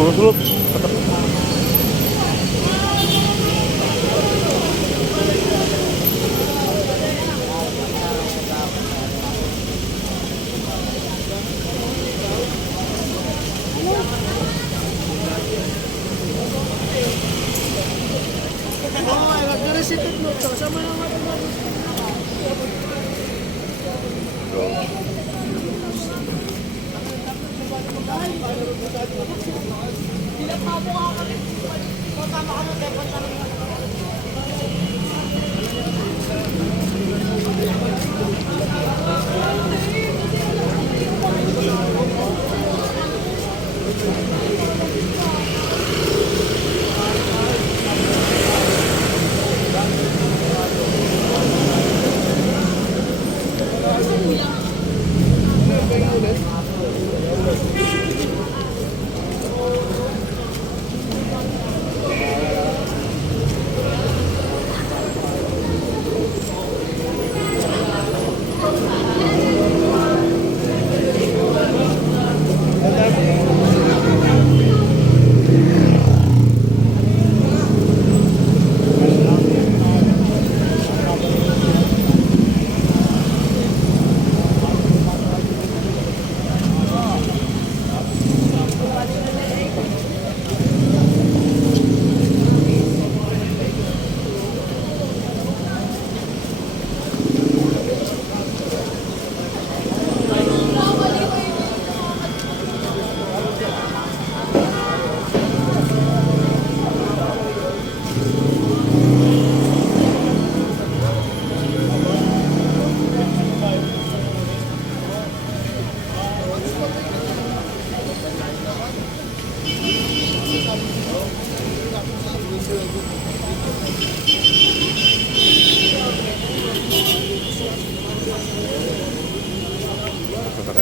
Susulot.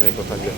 Ikutan dyan.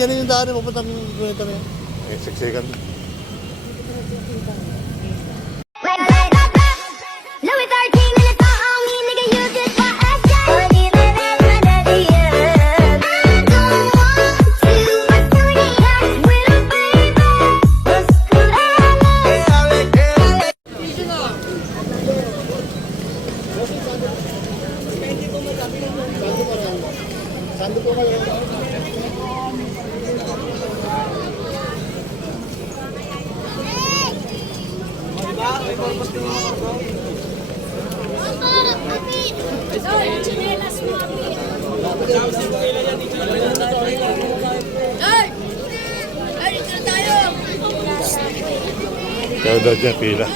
Yan yung daan na papuntang ganito na yan. Eh, siksikan. Kaya daw dyan pila.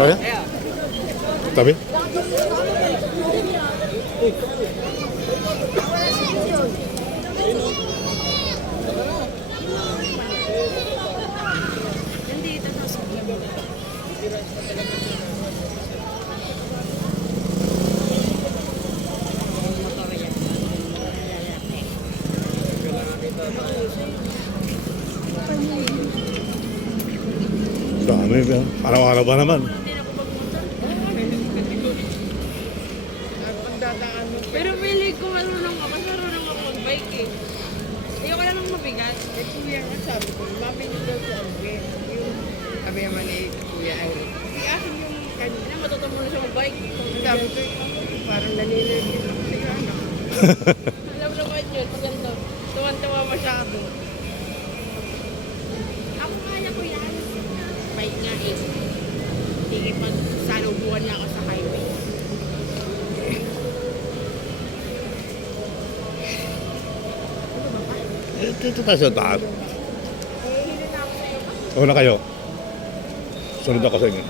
Kaya? Tabi? Ano yun? Araw-araw ba naman? Pero pili ko marunong ako mag-bike eh. sabi ko, mabili daw si Alvin. Yung sabi naman ni Kuya ay, akin yung kanina, matuto mo na siya mag-bike. Sabi ko, parang naninervous ako sa iyo, anak. Alam naman yun, maganda. Tuwan-tuwa masyado. Ako kaya ko yan. Bike nga eh. Sige pa, salubuan niya ako sa highway. Dito tayo sa taas. Eh, hindi na ako sa'yo pa. Una kayo. Sunod ako sa inyo.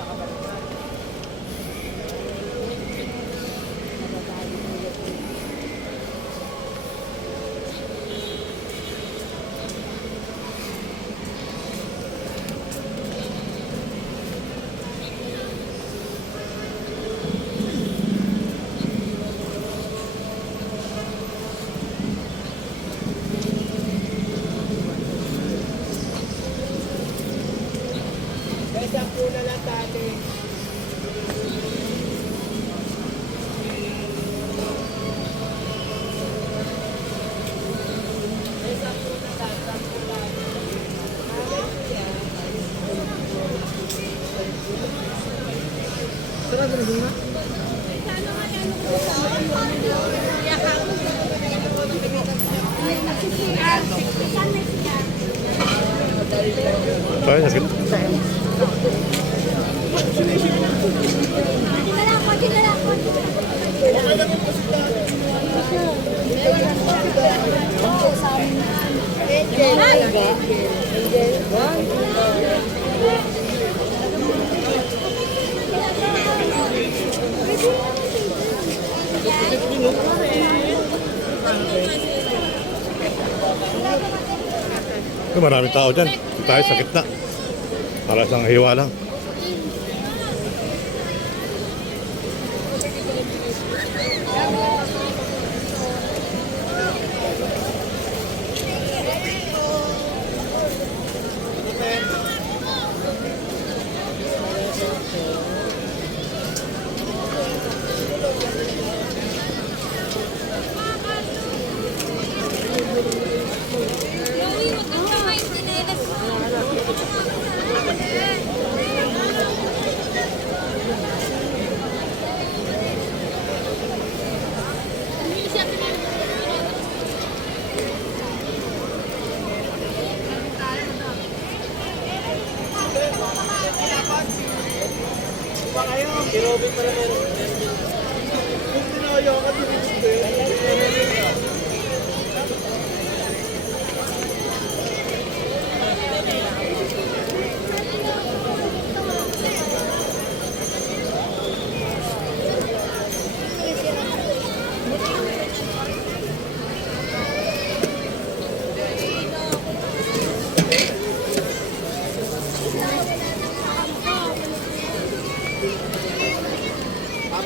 Kaya po na lang dati. Tayo, sakit. Maraming tao dyan. Tayo, sakit na. Para sa hiwa lang.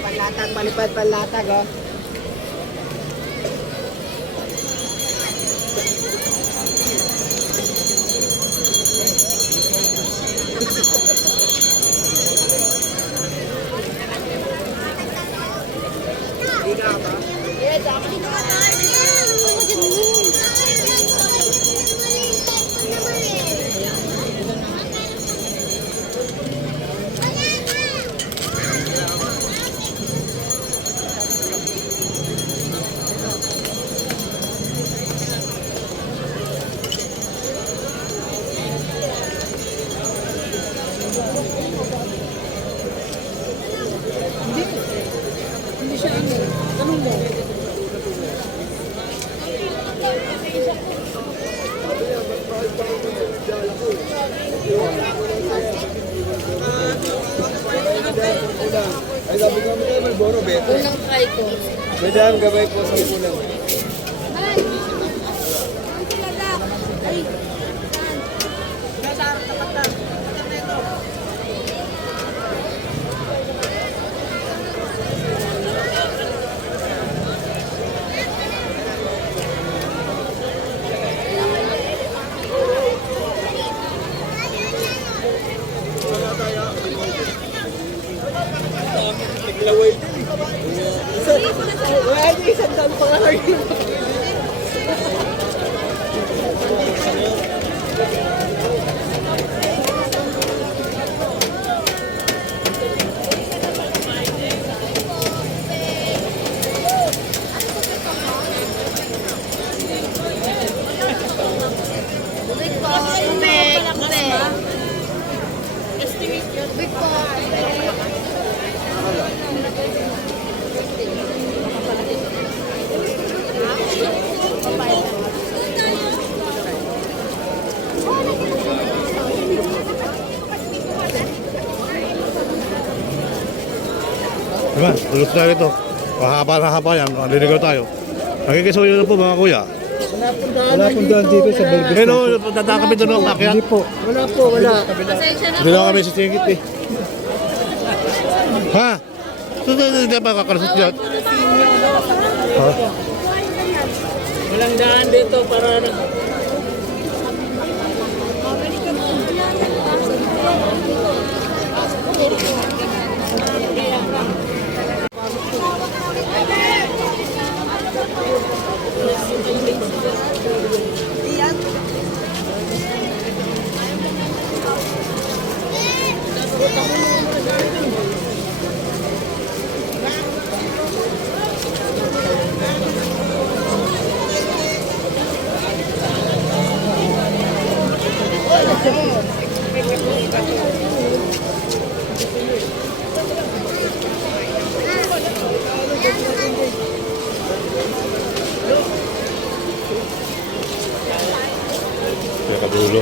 Panlatag, palipad, panlatag, oh. Ay, sabi ko mo kayo may boro, beto. Unang try ko. Madam, gabay po sa kulang. Ay! Ang tiladak! Ay! Saan? Nasa harap na kata. Kata na ito. Naglaway din eh. Wala niya isang daan pa nga kayo. Lulus na rito. Mahaba na haba yan. Liligaw tayo. Nakikisuyo na po mga kuya. Wala pong daan dito sa Burgos. Eh no, dadaan kami doon ng akyat. Hindi po. Wala po, wala. Pasensya na Hindi lang kami sa singit eh. Ha? Hindi ba kakalasot dyan? Ha? Walang daan dito para ano. Kaya kadulo.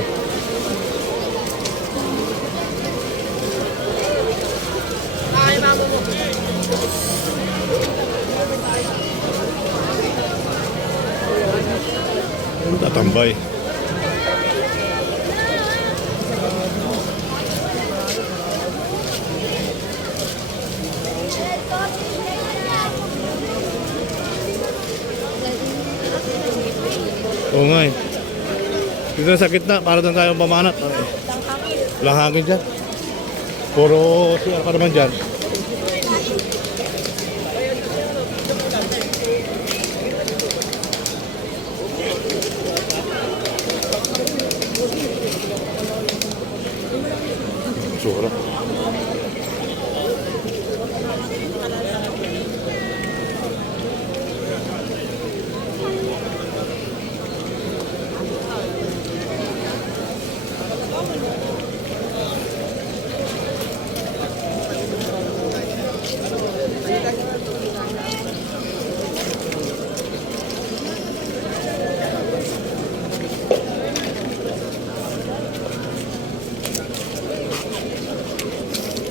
Ay, mama mo. Tatambay. Oo nga eh. Dito na sa gitna, para doon tayo pamanat. Walang hangin dyan. Puro CR pa naman dyan. Sura.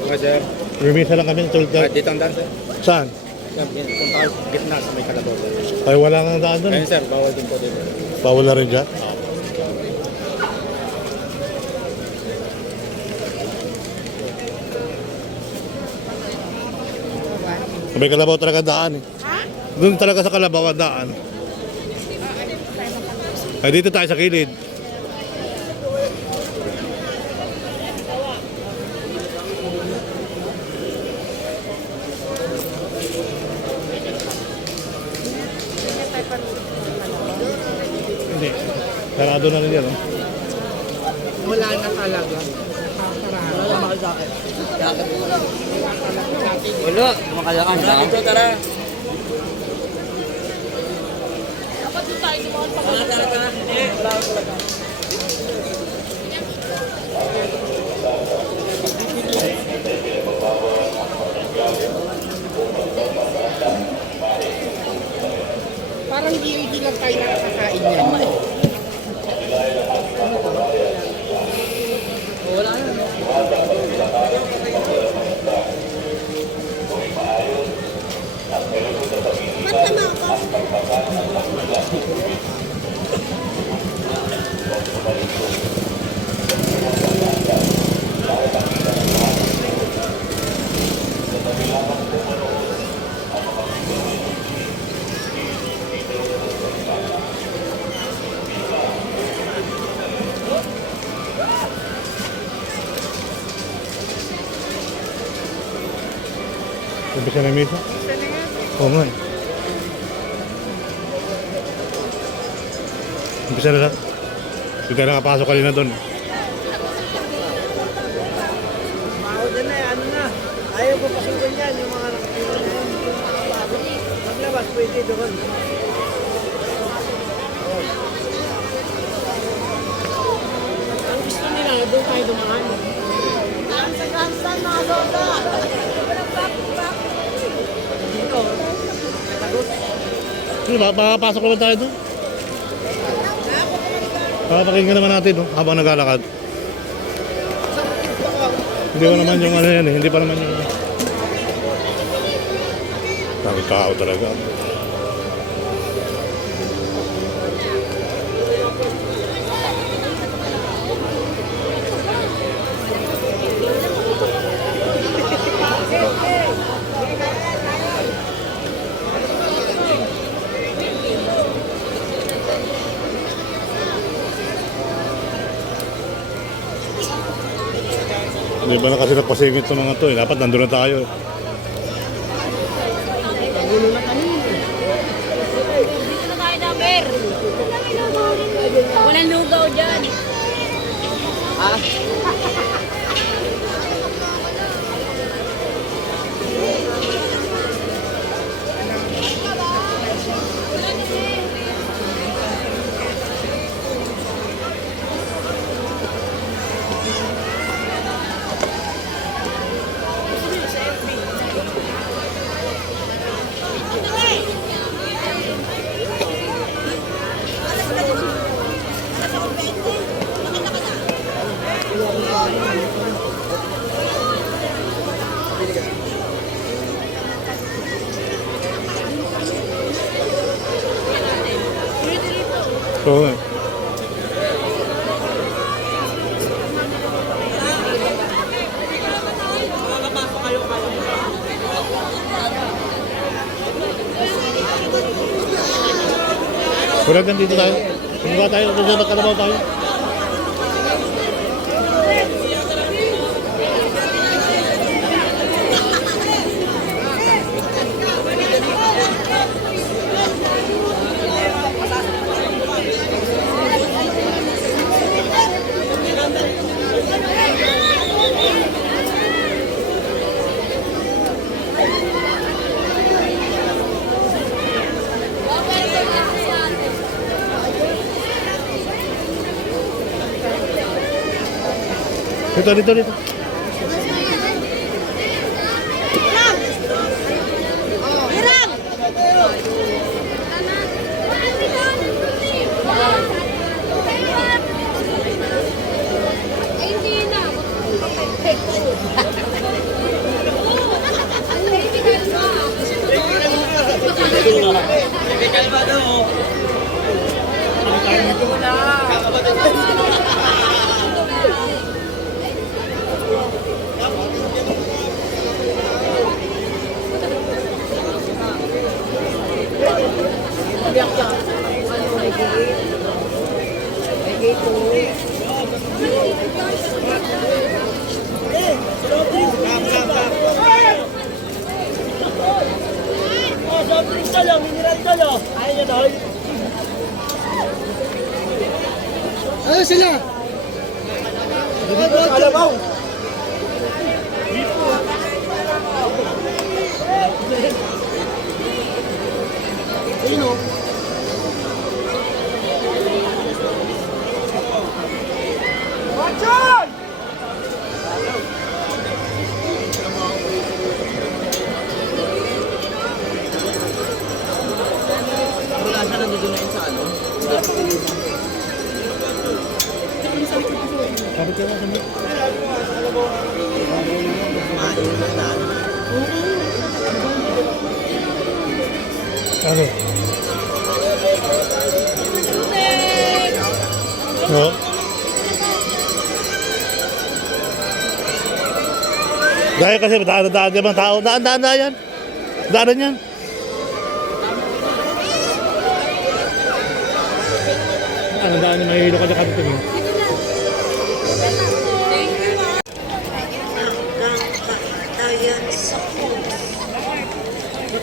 Okay, sir. Remisa lang kami. Dito ang daan, sir. Saan? Kung tayo gitna sa may kalabaw, sir. Ay wala nga daan doon. Ayun, sir. Bawal din po dito. Bawal na rin dyan. May kalabaw talaga daan eh. Doon talaga sa kalabaw ang daan. Ay dito tayo sa kilid. Hindi. Sarado na rin yan. Oh. Wala na talaga. Wala. Makalaan. Dito, tara. Parang hindi lang tayo nakakain yan. Wala na. Umpisa na yung misa? Oo nga eh. Umpisa na lang. Hindi tayo nakapasok kanina doon. Mahod na ano na. Ayaw ko pasukin yan. Yung mga maglabas, pwede doon. Ang gusto nila, doon tayo dumaan. Gansan na, Lola. Hindi ba? Makapasok naman tayo doon. Pakapakinggan naman natin no, habang naglalakad. Hindi pa naman yung ano yan eh. Hindi pa naman yung... May tao talaga. Hindi ba na kasi nagpasingit sa mga to eh. Dapat nandun na tayo eh. Dito na tayo number. Walang lugaw dyan. Oo nga. Wala dito tayo. Kung tayo, kung magkalabaw tayo. Dito. Ano sila? Kalabaw! Sino? Watson! Wala siya nandito na yun sa ano? Sabi ka na sa mga. Ano? No? Dahil kasi daan mga tao. Daan yan. Daan yan. Ano daan yung mahihilo ka dyan dito.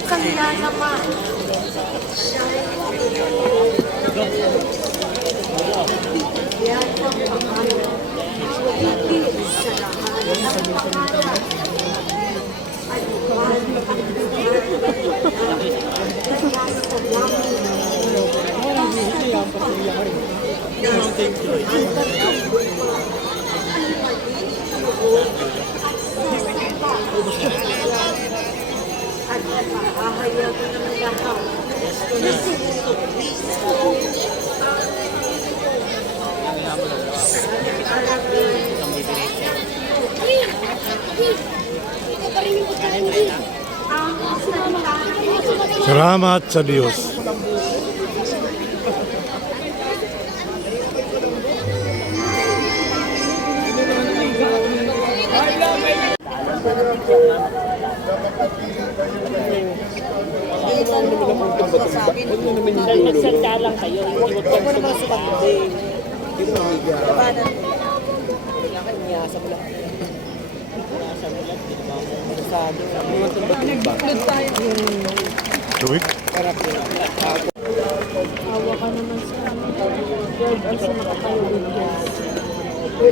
Kanila naman. Yan ang pangalan. Higit sa lahat ng pangalan. Ano ba ang pangalan? Kaya sa langit. At mahahayag ng lahat na ang salita Salamat sa Diyos. Nagsalita lang kayo. Huwag mo naman sumandi. Tuwik. Hawa ka naman sa amin. God, ang sumaka kayo with this.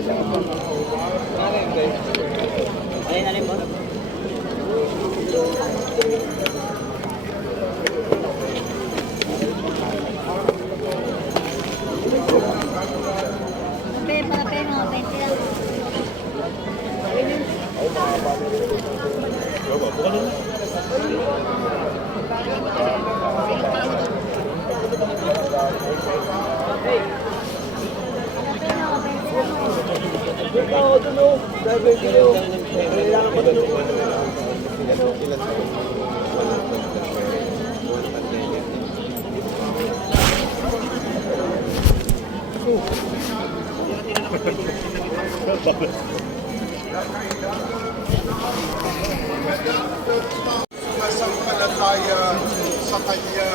Masampalataya sa Kanya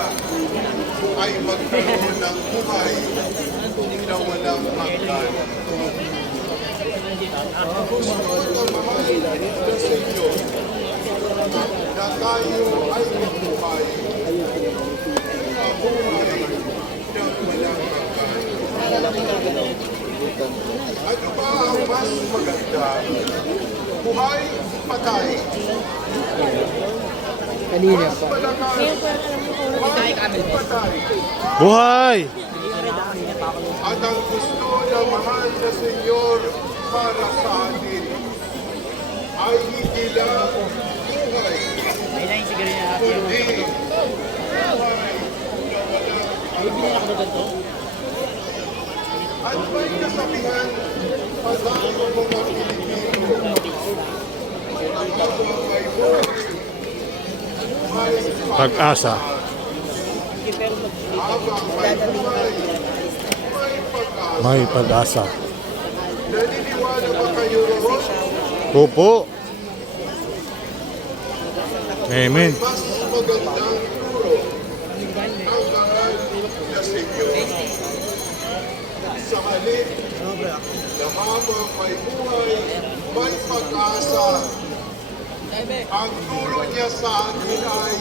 ay magkaroon ng buhay na walang hanggan. Gusto ko mahal sa inyo na tayo ay mabuhay ang buhay na walang hanggan. Ano ba ang mas maganda? Buhay, patay. Kanina pa. Patay. Buhay! At ang gusto ng mahal na Senyor para sa atin ay hindi lang buhay, kundi buhay na walang ano ba'y kasabihan pa tayo mga Pilipino? Habang may buhay, may Pag-asa. habang may buhay, may pag-asa. May pag-asa. Naniniwala ba kayo roon? Opo. Amen. Mas magandang turo ang mahal na Senyor. Sa halip na habang may buhay, may pag-asa. Ang turo niya sa atin ay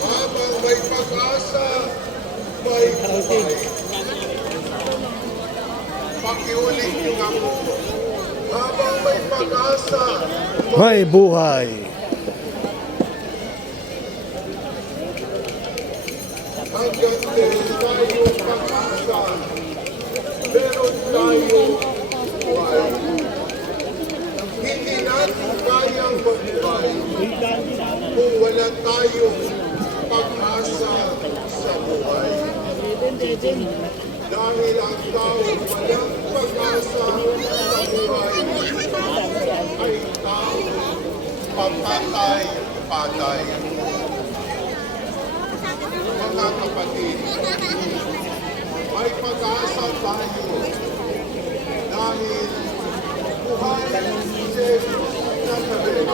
habang may pag-asa, may buhay. Pakiulit niyo nga po. Habang may pag-asa, May buhay. hanggang meron tayong pag-asa, meron tayong buhay. Hindi natin kayang mabuhay kung wala tayong pag-asa sa buhay. Dahil ang tao walang pag-asa sa buhay ay tao papatay-patay. Mga kapatid, may pag-asa tayo dahil buhay si Jesus Nazareth.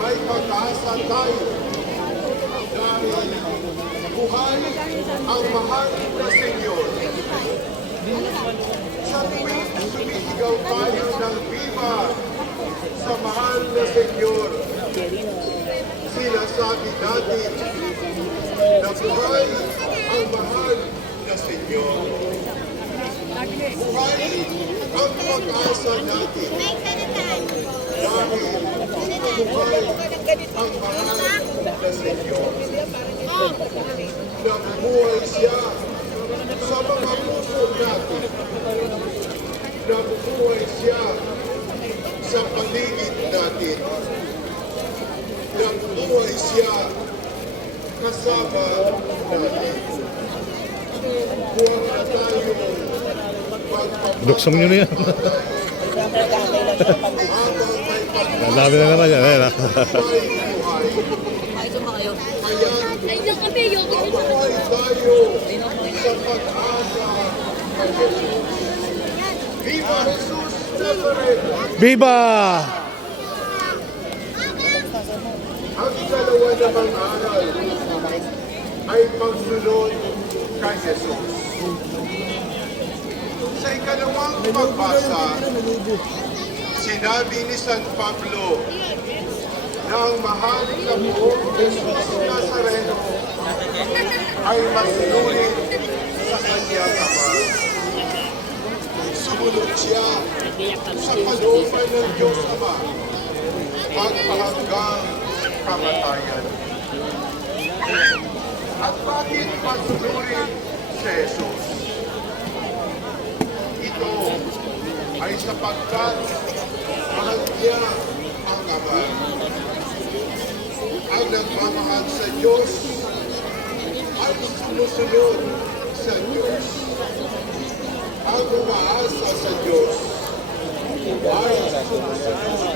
May pag-asa tayo dahil buhay ang mahal na Senyor. Sa tuwing sumisigaw tayo ng viva sa mahal na Senyor, sinasabi natin na buhay ang mahal na Senyor. Buhay ang pag-asa natin dahil buhay ang mahal na Senyor. Nabubuhay siya sa mga puso natin. Nabubuhay siya sa paligid natin. Nabubuhay siya kasama natin. Huwag na tayo magpapalagay Luksong nyo na yan. habang may Ang dami na naman yan. Ayan, ah. pagpapay buhay. Viva! Ang ikalawa namang aral ay pagsunod kay Jesus. Sa ikalawang pagbasa, sinabi ni San Pablo na ang mahal na buong Jesus Nazareno ay masunurin sa kanyang Ama. Sumunod siya sa kalooban ng Diyos Ama pagpahanggang kamatayan. At bakit masunurin si Jesus? Ito ay sapagkat mahal niya ang Ama. Ang nagmamahal sa Diyos ay sumusunod sa Diyos. Ang umaasa sa Diyos ay sumusunod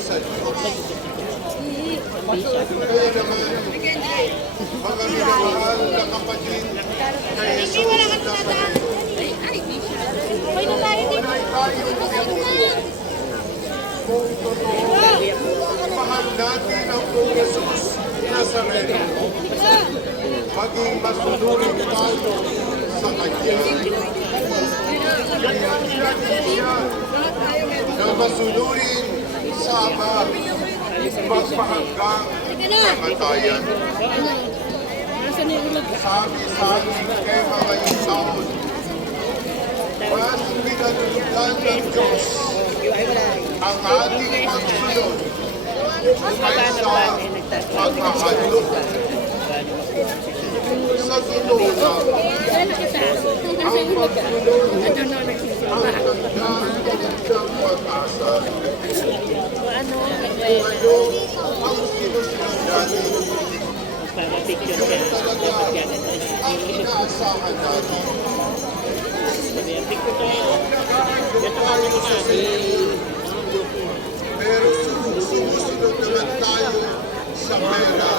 sa Diyos. Kaya naman, mga minamahal na kapatid kay Jesus Nazareno, tunay tayong sinusunod. Kung totoo, mahal natin ang pong Jesus Nazareno, maging masunurin tayo sa Kanya. Kaya siya na masunurin sa Ama magpahanggang kamatayan. Sabi sa ating kay mga taon, mas pinatulugan ng Diyos ang ating pagsunod kaysa pagkahalok. Sa totoo lang, ang pagsunod ang kanyang pag-asa. Ngayon, ang sinusunod natin, yun talaga ang inaasahan natin. Nakahandok tayo sa Diyos, pero sumusunod naman tayo sa pera.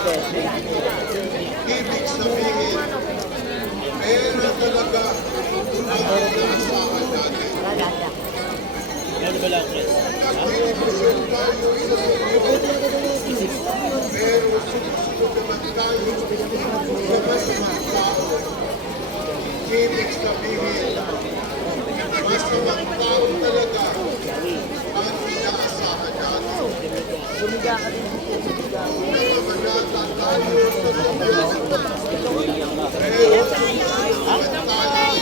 Ibig sabihin, pera talaga ang inaasahan natin. Nagdidibusyon tayo sa Diyos, pero sumusunod naman tayo sa masamang tao. Ibig sabihin, masamang tao talaga ang inaasahan natin. Nakamanata tayo sa Diyos, pero sumusunod naman tayo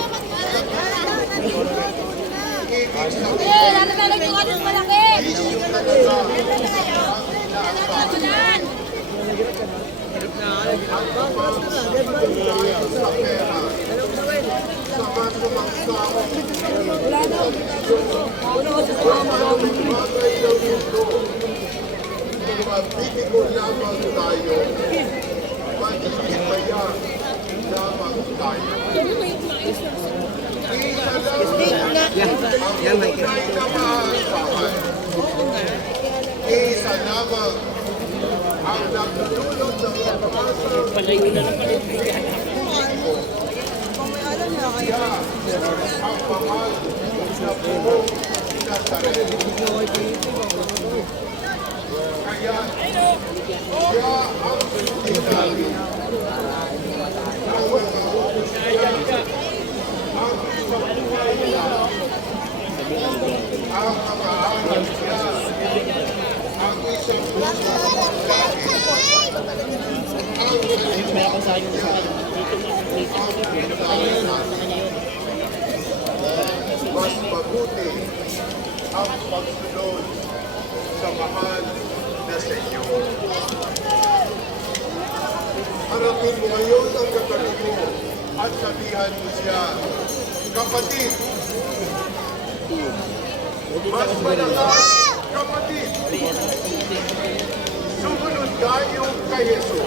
sa ibig sabihin, isyo talaga ang inaasahan. Ang kapag-sunod tayo sa pera, sa masamang tao, bagay ng mundo, mabibigo lamang tayo, magigibaya lamang tayo. Isa lang ang tunay na maasahan. Isa lamang ang nagdudulot ng pag-asa ng Pilipo. Siya ang mahal na buong Nazareno. Kaya siya ang sinabi ng mga utusan ang sa buhay nila. Ang mga aral niya ang isang mas mabuti ang pagsunod sa mahal na Senyor. Harapin mo ngayon ang katabi mo at sabihan mo siya, kapatid, mas malakas, kapatid, sumunod tayo kay Jesus.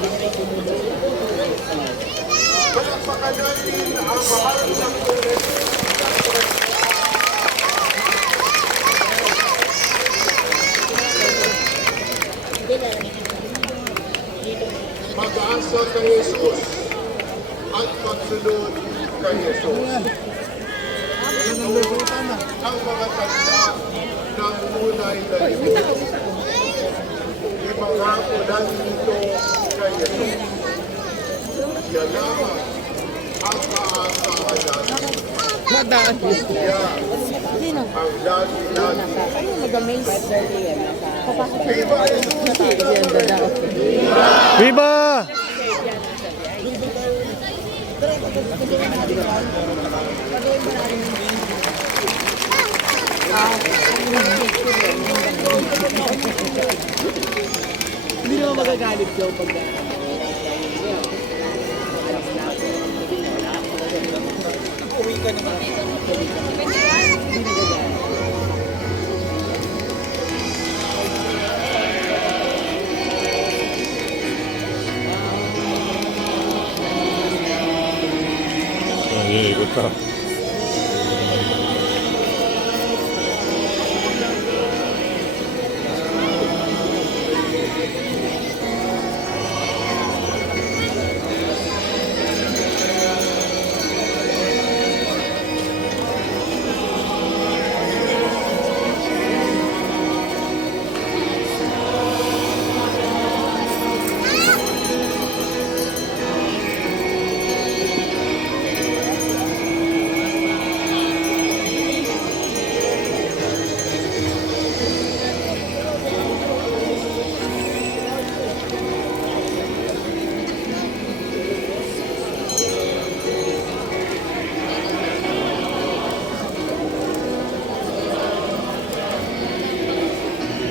Palakpakan natin ang mahal ng Panginoon. Mag-aasa kay Jesus at magsunod kay Jesus. ang mga tanda ng unay na ipangako natin ito kay Jesus. Yan lamang ang maaasahan natin. Nadaan. Yan Sino? ang lagi natin. Ano nag-amaze? Papasok sa Viva Jesus! Viva! Hindi naman magagalit daw pag uwi ka naman. Ikot pa.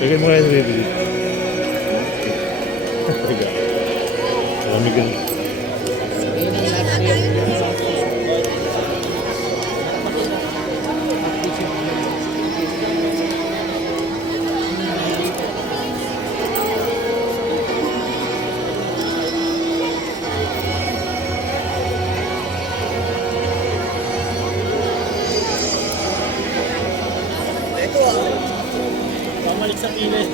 Lagyan mo kayo dito. Malamig yun. Pamalik sa Pinas.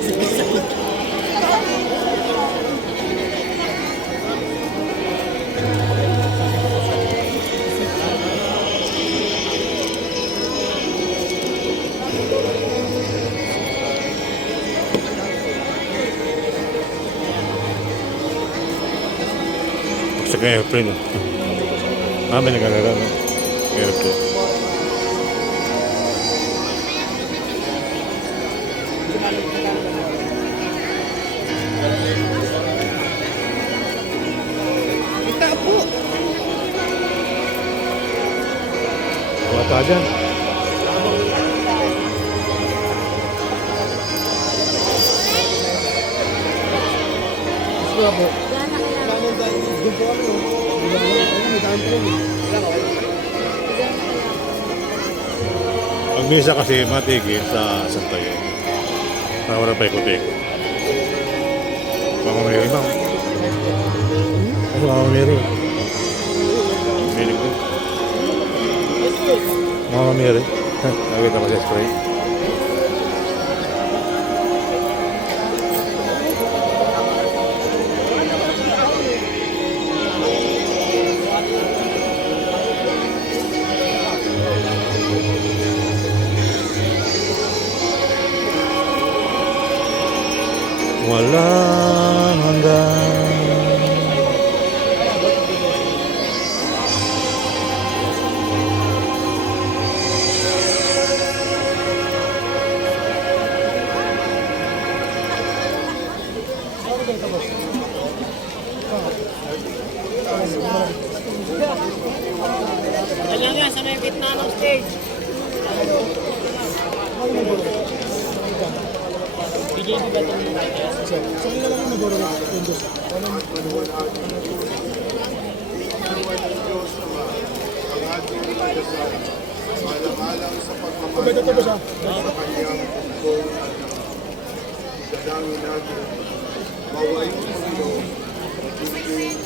Sa airplane. May nagkakaroon. No? Airplane. Ito po. Bata dyan. Pag misa kasi matigil sa Santa Yun. Para pa ikot-ikot. Mama Mary ba? Ano Mama Mary? Mary ko. Mama Mary. Nakita ko sa spray. Walang hanggan. Alam nga sa may gitna ng stage. BJB ba ito yung kaya? Ang ating dasal, alang-alang sa pagmamahal sa kanyang tungkol. Dalangin natin, maway ang Panginoon, dinggin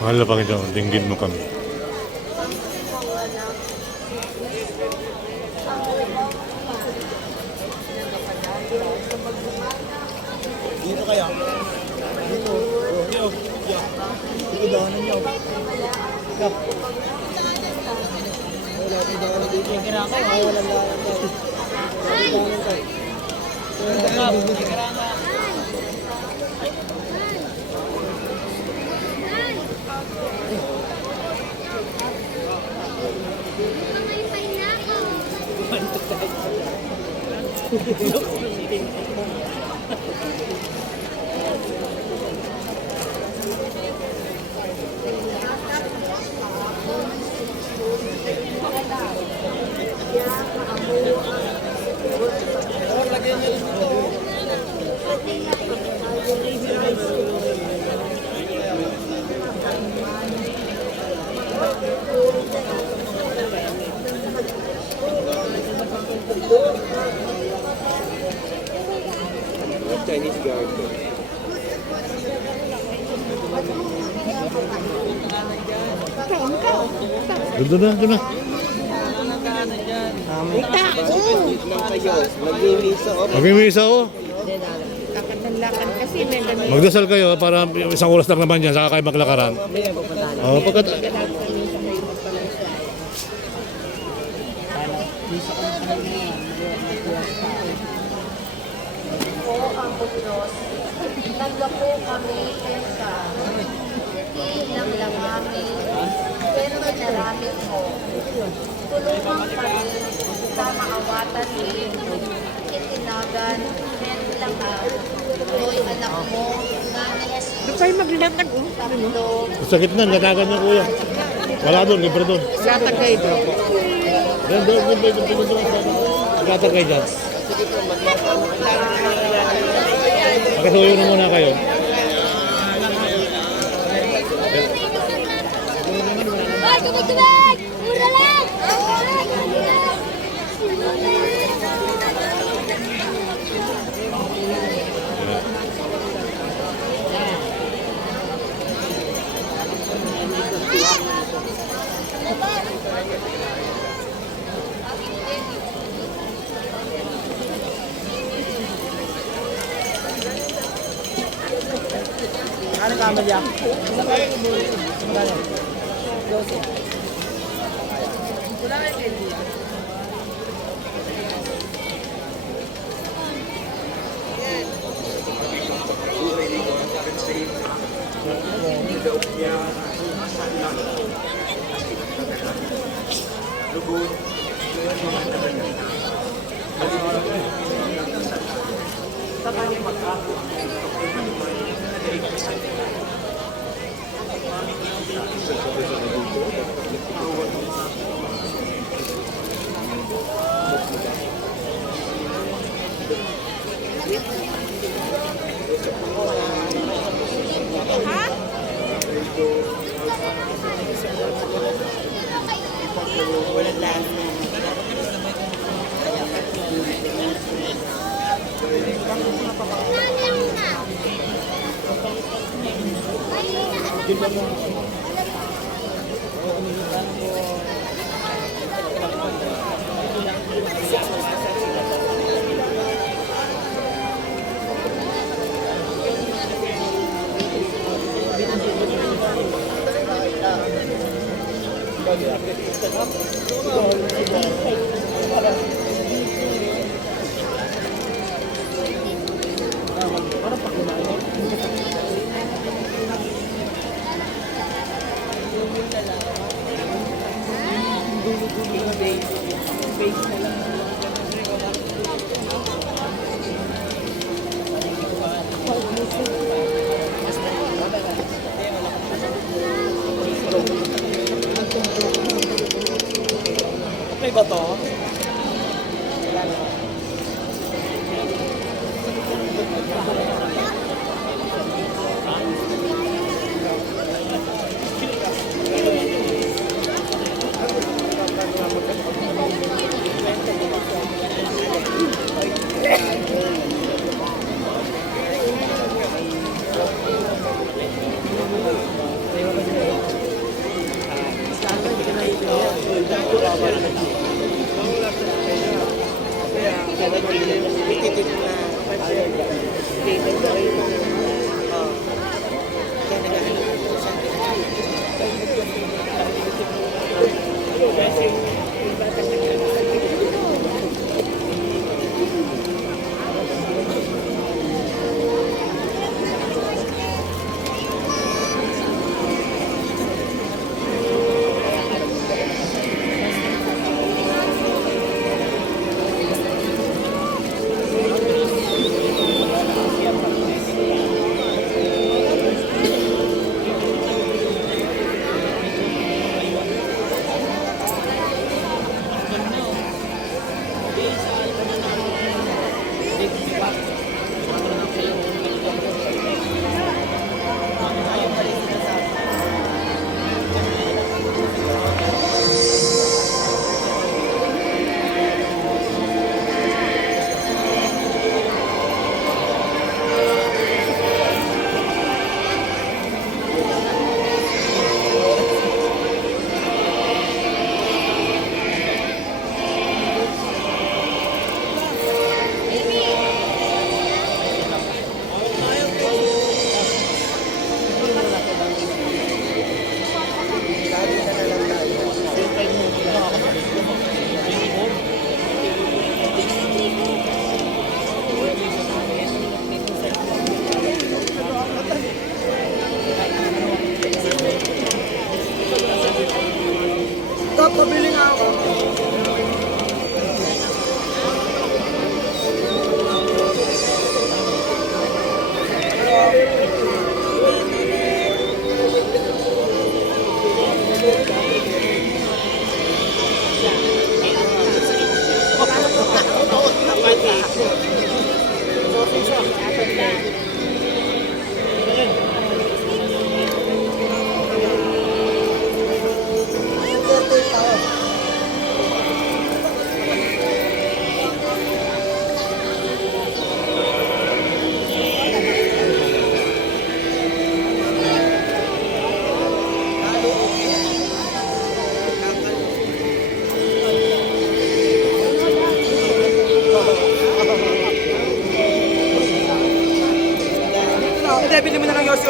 Mahal na Panginoon, dinggin mo kami. Dito kaya? Dito. Dito. Dito daanan niyo. Chinese garden. Doon na, doon na. Lang kayo. Nag-iwisa o. Magmimisa ako. Lakad-lakad kasi may ganun. Magdasal kayo para isang oras lang naman yan, saka kayo maglakaran. Oo, pagkat... Po ang Diyos. Naglapo kami esa. Hindi lang amin, pero inaramit mo. Tulungan kami sa maawatan din. Itinagan, meron lang Loy, anak mo, nanay Doon kayo maglakad, oh. Pablo, Sakit na, natagan niya kuya. Wala doon, libre doon. Latagay doon. Doon, doon. Nagtatagay dyan. Pakisuyo na muna kayo. Ay, tubig! Mura lang! Ano kama niya? May bato?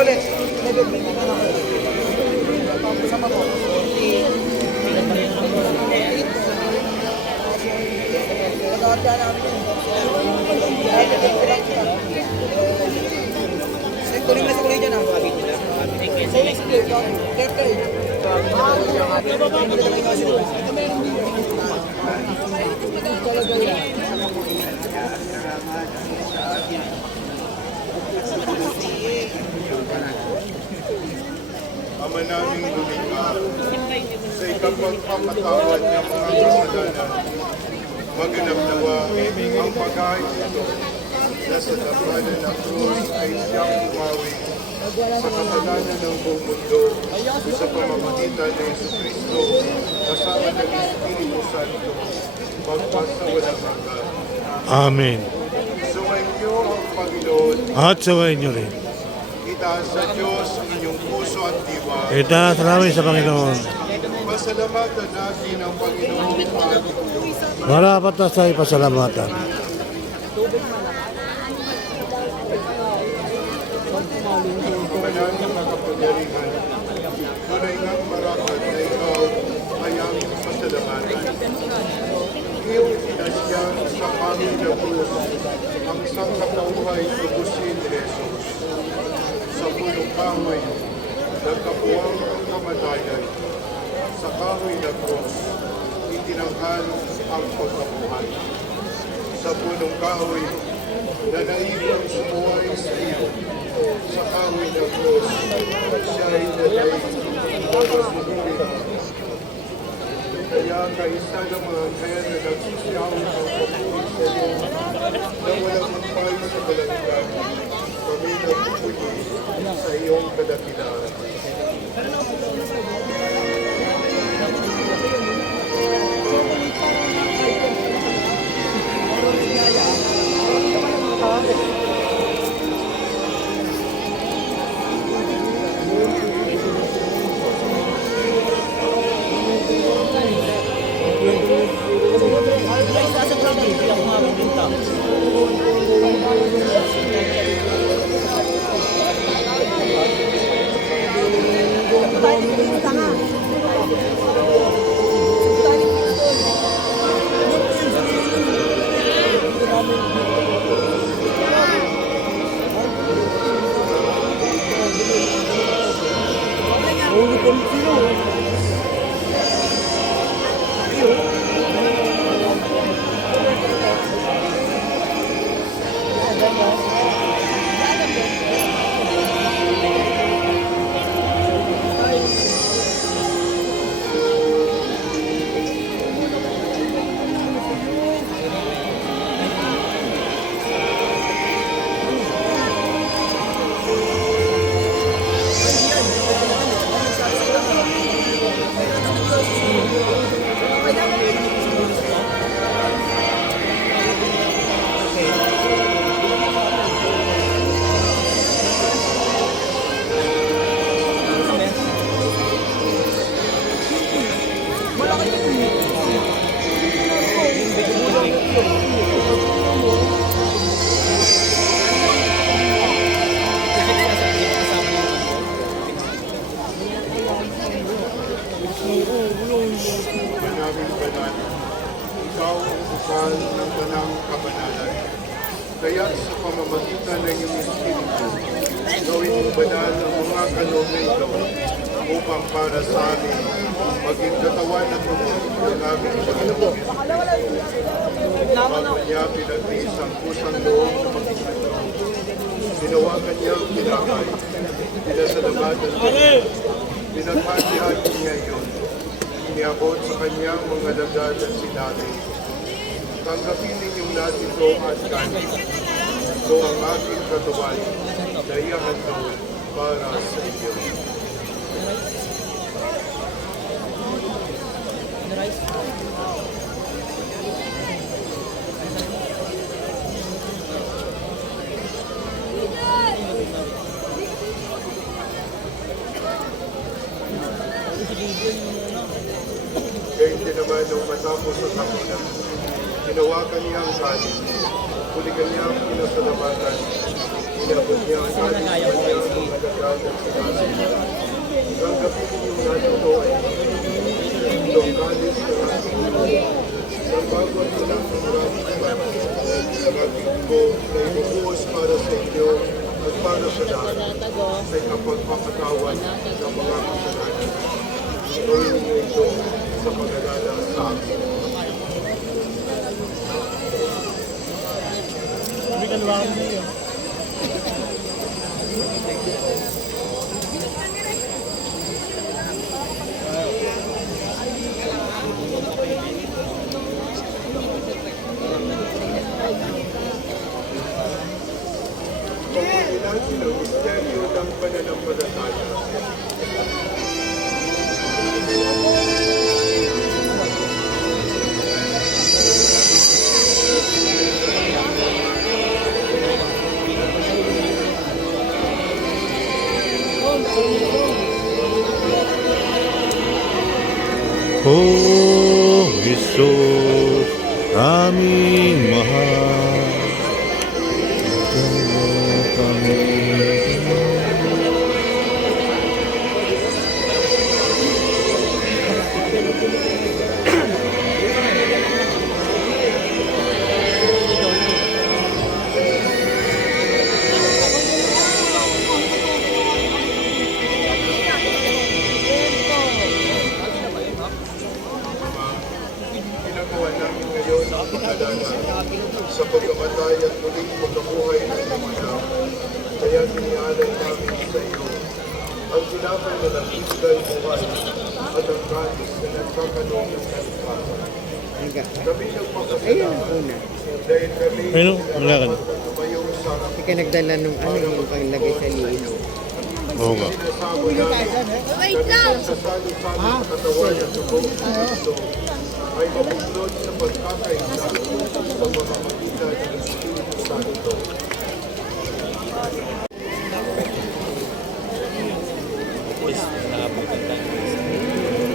ulit. Kunin mo na sa kulit dyan, ah. Ama naming lumikha, sa ikapagpapatawad ng mga kasalanan, maganap nawa ang pag-ayos ito na sa tapanan ng krus ay siyang umawi sa kasalanan ng buong mundo sa pamamagitan ng Jesucristo kasama ng Espiritu Santo magpasa walang hanggan. Amen. Suwain niyo ang Panginoon, At sawayin nyo rin. itaas sa Diyos inyong puso at diwa. Itaas namin sa Panginoon. Pasalamatan natin ang Panginoon ating Diyos. Marapat na sa ipasalamatan. Manalangin na kapangyarihan, tunay ngang marapat na ikaw ay aming pasalamatan. Iyong inasya sa aming na krus ang sangkatauhay tubusin ni Jesus. Sa punong kahoy, nagkapuwang ang kamatayan. Sa kahoy na krus, itinanghal ang pagkabuhay. Sa punong kahoy, nanaibang sumuhay sa iyo. Sa kahoy na krus, siya ay nanay pagkasunurin. Kaya kaisa ng mga anghel na nagsusiyaw ng papuri sa iyo na walang magpayo sa kalangitan, kami nagpupuyi sa iyong kadakilaan. Manaming banal, ikaw ang bukal ng banang kabanalan. Kaya sa pamamagitan ng iyong Espiritu, gawin mo banal ang mga kaloob na ito upang para sa amin maging katawan at tumuloy ng aming Panginoon. Bago niya pinagtiis ang kusang loob na magkikita. Tinawagan niya ang kinakay, pinasalamatan niya, pinaghati-hati niya iyon. Iniabot sa kanyang mga dagat at sinabi, tanggapin ninyong lahat ito at kanin. Ito ang aking katawan na ihahandog para sa inyo. Kaya hindi naman nung matapos sa tapunan, tinawagan niya ang kanin, kuligan niya ang pinasalamatan, inabot niya ang ating kanyang nagagalang sinasabi. Tanggapin niyo natin ito ay itong kalis ng ating Diyos. Sa bawat ilang maraming salamat ang ating ko na ibubuhos para sa inyo at para sa lahat ay kapagpapatawad ng mga kasalanan. Gawin niyo ito sa pag-alala sa akin. Pagpapilagi ng misteryo ng pananampalataya. Oh, Jesus, aming mahal. Tulungan kami. Ginagawa namin ngayon ang pag-alala sa pagkamatay at muling pagkabuhay ng iyong anak. Kaya tinialay namin sa iyo ang tinapay na nagbibigay buhay at ang kalis na nagkakalong ng kaligtasan. Kami nagpapasalamat dahil kami Ayun, wala ka na. tumayo sa Hindi ka nagdala nung ano yung paglagay sa liino. Oo nga. sinasabi namin. Wait lang! Sa salo-salo sa katawan at tubog ng Kristo ay mabuklod sa pagkakaisa sa mga magitan ng Espiritu Santo.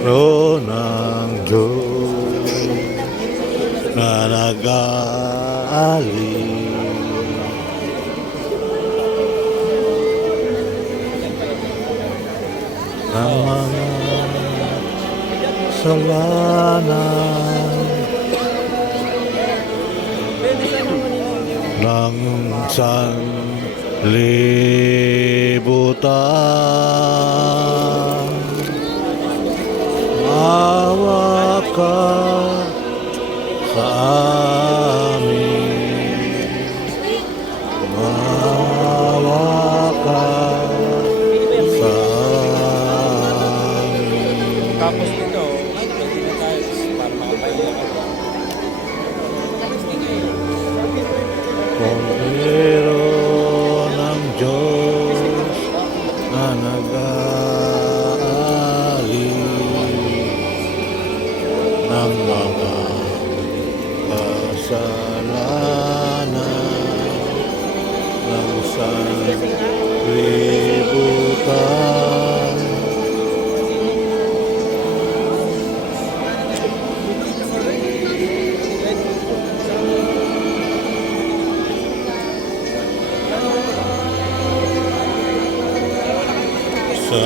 Pero ng Diyos na nag-aalin ng mga kasalanan ng sanlibutan. Maawa ka sa amin. Maawa ka sa amin. Tapos nito, pwede na tayo para makapahinga ka. Kordero ng Diyos na nag-aalin ng mga kasalanan ng sanlibutan. Sa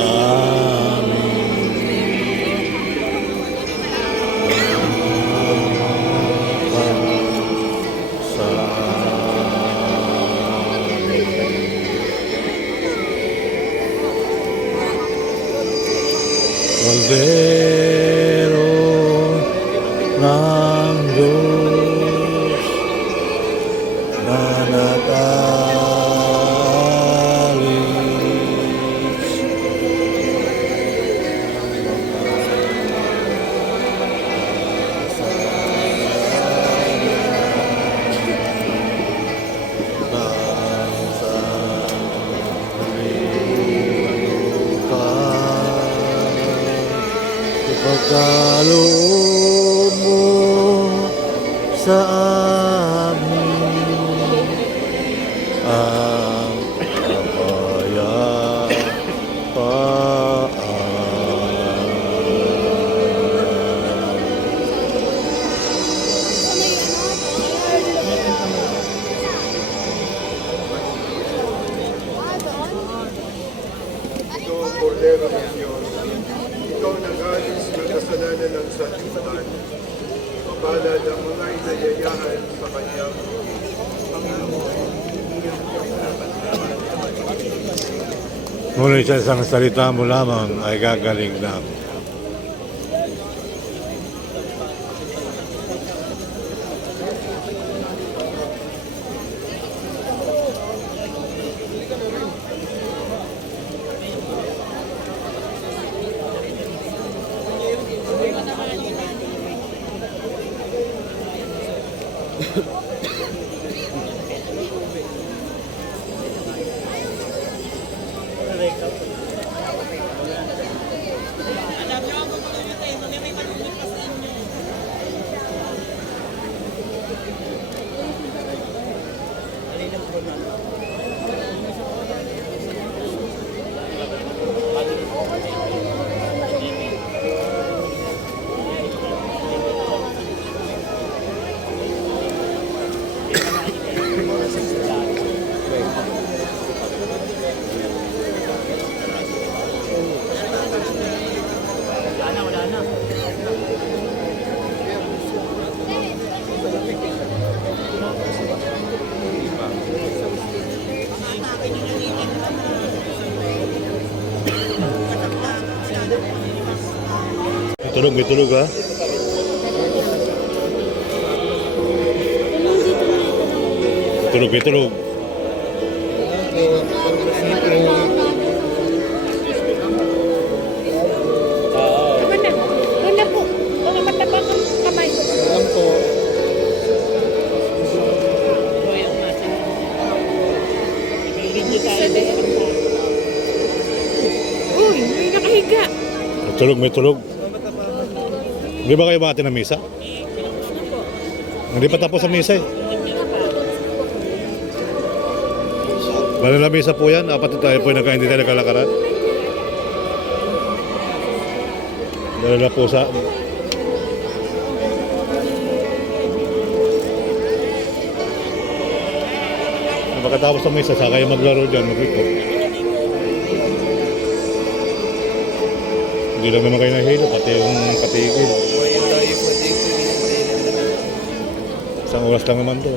Cordero ng Diyos na nag-alis pagkaloob mo sa amin ang kapayapaan. sanlibutan. Mapalad ang mga inayayahan sa kanyang Panginoon. Ngunit sa isang salita mo lamang ay gagaling na ako. May tulog ha. May tulog. Wala po. Wala matapang ang kamay. Alam po. Uy, may nakahiga. May tulog. Hindi ba kayo bati ng misa? Hindi pa tapos ang misa eh. Bala na misa po yan. Apat tayo po hindi tayo nagkalakaran. Dahil na po sa... Pagkatapos ng misa, saka kayo maglaro dyan, mag-record. Hindi lang naman kayo nahilo, pati yung katigil. Isang oras lang naman to.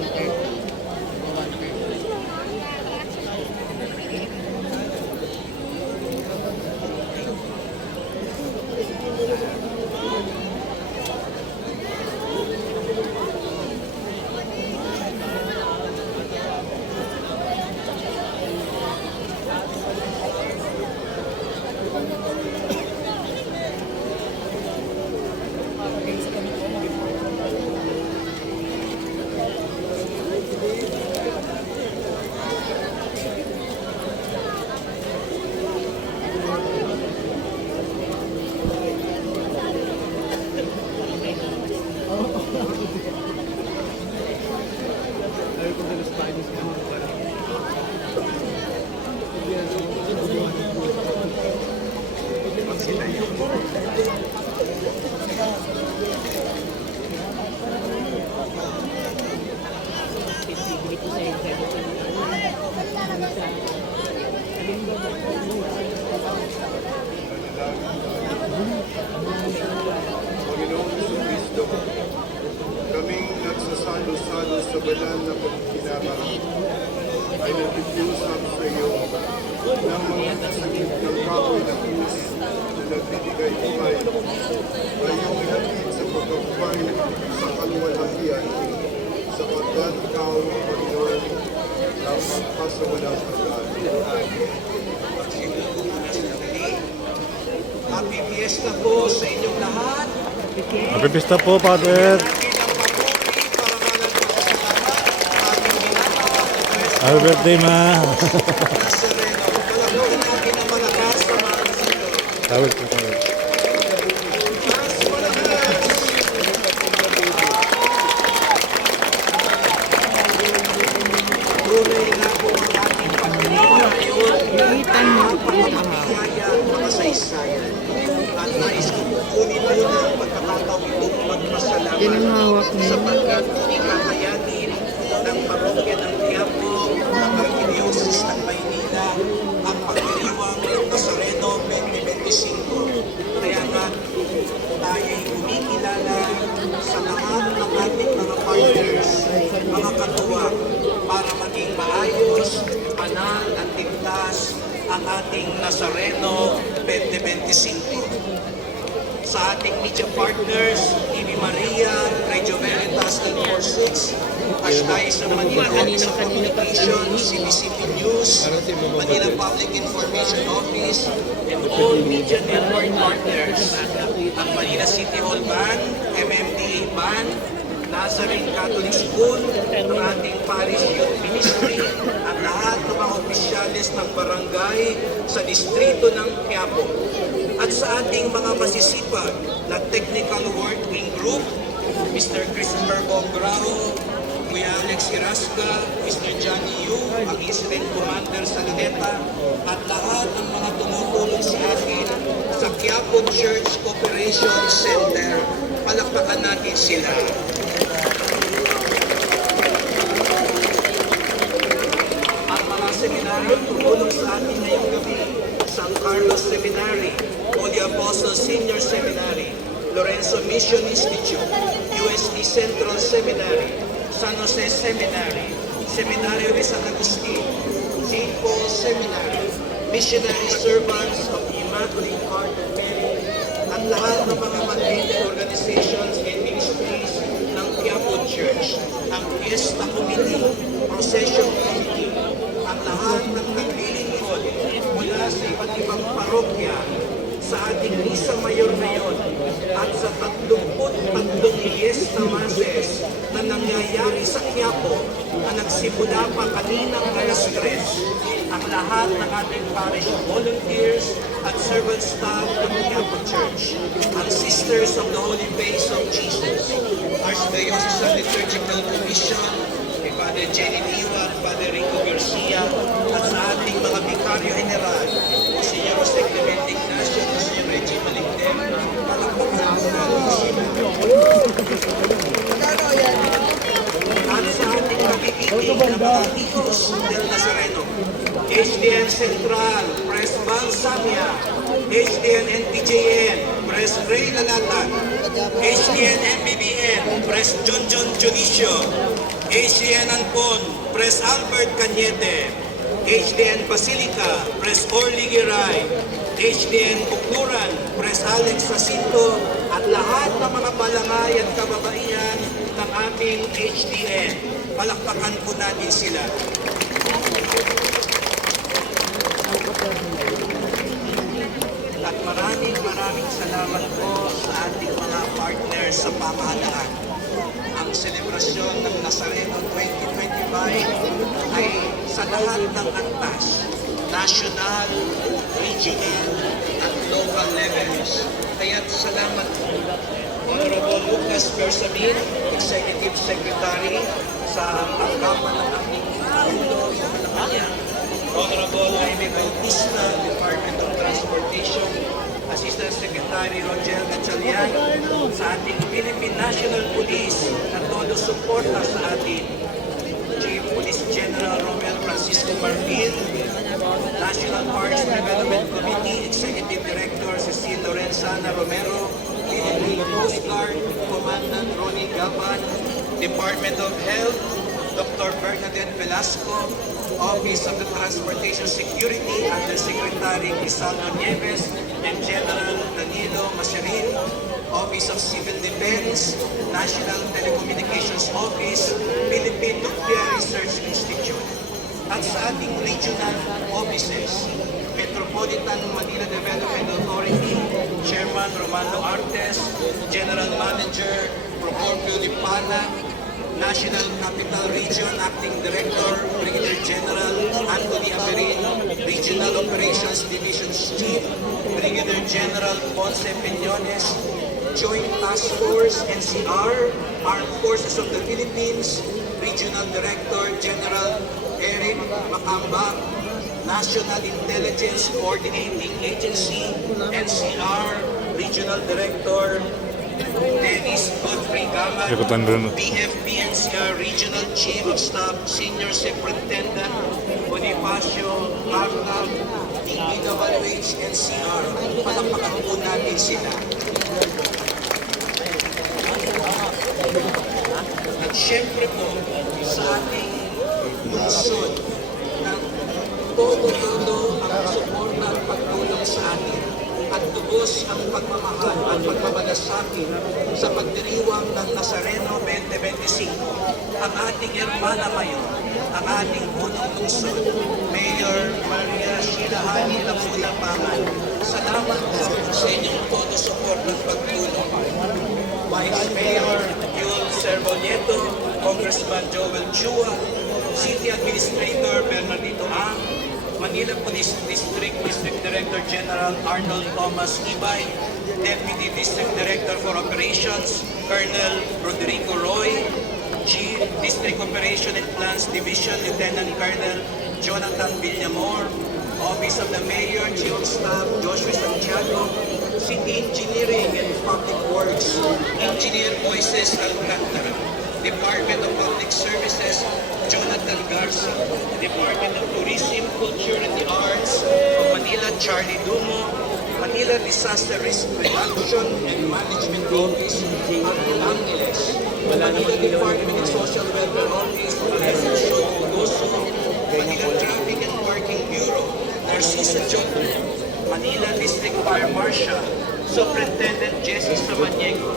1/3. Panginoong Kristo, kaming nagsasalo-salo sa banal na pagkinabang ay nagkikiusap sa iyo ng mga kasakit ng kahoy na krus na nagbibigay buhay ay iyong ihatid sa pagkabuhay sa kaluwalhatian sapagkat ikaw, Panginoon, ang magpasawalang hanggan. Happy Fiesta po sa inyong lahat. Happy Pista po, Father. Natin ang papuri para malagpas sa lahat. Ating ginagawa na Kristo Happy birthday, Ma. Nazareno. Palagawin natin ang malakas sa mga kasito. Happy birthday. Mas malakas! Tunay na po ang ating pagdiriwa ngayon. Napakabiyaya at makasaysayan. At nais ko po kunin muna ang pagkakataon itong magpasalamat sapagkat ikakayanin ng parokya ng Quiapo ng Arkidiocese ng Maynila ang pagdiriwang ng Nazareno 2025. Kaya nga tayo'y kumikilala sa lahat ng ating mga partners, mga katuwang, para maging maayos, banal at ligtas ang ating Nazareno 2025. Sa ating media partners, TV Maria, Radio Veritas 946, Ashtay sa Manila Office of Communications, CBCP News, Manila Public Information Office, and all media network partners, ang Manila City Hall Band, MMDA Band, Nazarene Catholic School, ang ating Parish Youth Ministry, ang lahat ng mga opisyalis ng barangay sa distrito ng Quiapo. At sa ating mga masisipag na Technical Working Group, Mr. Christopher Bongrao, Kuya Alex Irasca, Mr. Johnny Yu, ang Incident Commander sa Luneta, at lahat ng mga tumutulong sa akin sa Quiapo Church Cooperation Center. Palakpakan natin sila. Ang mga seminaryo tumulong sa atin ngayong gabi, San Carlos Seminary, Holy Apostle Senior Seminary, Lorenzo Mission Institute, USD Central Seminary, San Jose Seminary, Seminario de San Agustin, St. Paul Seminary, Missionary Servants of the Immaculate Heart of Mary, at lahat ng mga mandated organizations and ministries ng Quiapo Church, ang Fiesta Committee, Procession Committee, at lahat ng naglilingkod mula sa iba't ibang parokya sa ating Misa Mayor ngayon at sa 33 Fiesta Masses na nangyayari sa Quiapo na nagsimula pa kaninang alas 3. Ang lahat ng ating parish volunteers at servant staff ng Quiapo Church, ang Sisters of the Holy Face of Jesus, Archdiocesan Liturgical Commission, kay Father Jenny Diwa at Father Rico Garcia, at sa ating mga Vicario General, o si Jose Clemente Ignacio, o si Reggie Maligdem, palakpakan po natin sila. At sa ating magigiting na mga hijos del Nazareno, HDN Central, Press Bang Samia, HDN NPJN, Press Ray Lalatan, HDN MBBN, Press Junjun Junicio, HDN Anpon, Pres Albert Cañete, HDN Basilica, Pres Orly Giray, HDN Bukuran, Pres Alex Jacinto, at lahat ng mga balangay at kababaihan ng ating HDN. Palakpakan po natin sila. At maraming salamat po sa ating mga partners sa pamahalaan. Ang selebrasyon ng Nazareno 2025 ay sa lahat ng antas, national, regional, at local levels. Kaya't salamat po. Honorable Lucas Bersamin, Executive Secretary sa tanggapan ng ating Pangulo sa Malacanang. Honorable Jaime Bautista, Department of Transportation, Assistant Secretary Roger Gatchalian, sa ating Philippine National Police na todo suporta sa atin, Chief Police General Romel Francisco Marfil, National Parks Development Committee Executive Director Cecil Lorenzana Romero, Philippine Coast Guard Commandant Ronnie Gaban, Department of Health, Dr. Bernadette Velasco, Office of the Transportation Security Undersecretary Crisaldo Nieves and General Danilo Maserin, Office of Civil Defense, National Telecommunications Office, Philippine Nuclear Research Institute. At sa ating regional offices, Metropolitan Manila Development Authority, Chairman Romando Artes, General Manager Procopio Lipana, National Capital Region Acting Director, Brigadier General Anthony Averin, Regional Operations Division Chief, Brigadier General Ponce Peñones, Joint Task Force NCR, Armed Forces of the Philippines, Regional Director General Eric Macamba, National Intelligence Coordinating Agency, NCR, Regional Director Dennis Godfrey Gaman, Ikutan rin. BFP-NCR Regional Chief of Staff, Senior Superintendent Bonifacio Arnab, DPWH NCR. Palakpakan po natin sila. At syempre po, sa ating lungsod na todo-todo ang suporta at pagtulong sa atin at tubos ang pagmamahal at pagmamalasakit sa pagdiriwang ng Nazareno 2025. Ang ating hermana ngayon, ang ating punong lungsod, Mayor Maria Sheila Hani Laguna Pangan. Salamat po sa inyong todo support at pagtulong. Vice Mayor Yul Cervonieto, Congressman Joel Chua, City Administrator Bernardito Ang, Manila Police District Director General Arnold Thomas Ibay, Deputy District Director for Operations Colonel Rodrigo Roy, Chief District Operation and Plans Division Lieutenant Colonel Jonathan Villamor, Office of the Mayor, Chief of Staff Joshua Santiago, City Engineering and Public Works, Engineer Moises Alcantara, Department of Public Services, Jonathan Garza, Department of Tourism, Culture and the Arts of Manila, Charlie Dumo, Manila Disaster Risk Reduction and Management Office, Arthur Angeles, Manila Department of Social Welfare Office, Alfonso Ugoso, Manila Traffic and Parking Bureau, Narcisa Choco, Manila District Fire Marshal, Superintendent Jesse Samaniego,